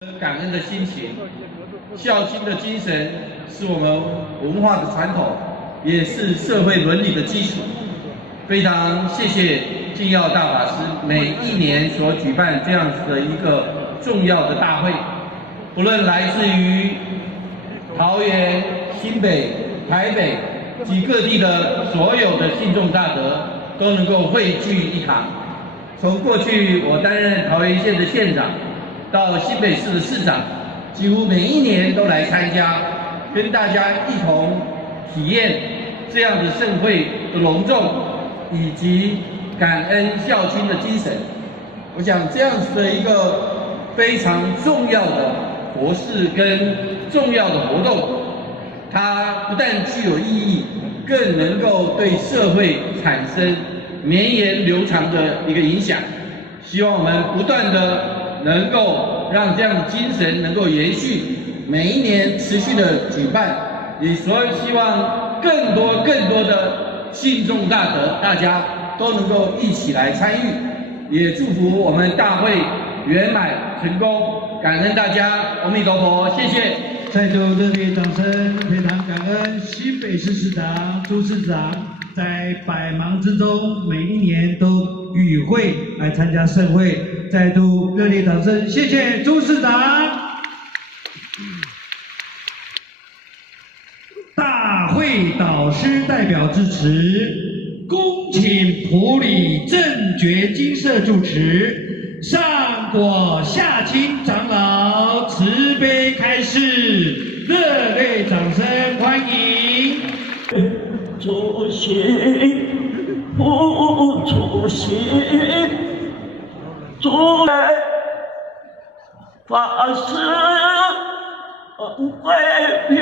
感恩的心情，孝心的精神是我们文化的传统，也是社会伦理的基础。非常谢谢净耀大法师每一年所举办这样子的一个重要的大会，不论来自于桃园、新北、台北及各地的所有的信众大德，都能够汇聚一堂。从过去我担任桃园县的县长，到新北市的市长，几乎每一年都来参加，跟大家一同体验这样的盛会的隆重，以及感恩孝亲的精神。我想这样子的一个非常重要的活事跟重要的活动，它不但具有意义，更能够对社会产生绵延流长的一个影响。希望我们不断的能够让这样的精神能够延续，每一年持续的举办，也希望更多的信众大德，大家都能够一起来参与，也祝福我们大会圆满成功，感恩大家，阿弥陀佛，谢谢。再度热烈掌声，非常感恩新北市市长朱市长在百忙之中，每一年都与会来参加盛会，再度热烈掌声，谢谢朱市长。大会导师代表致辞，恭请埔里正觉精舍住持上果下清长老慈悲开示，热烈掌声欢迎。主席，副主席，诸位法师，恩惠于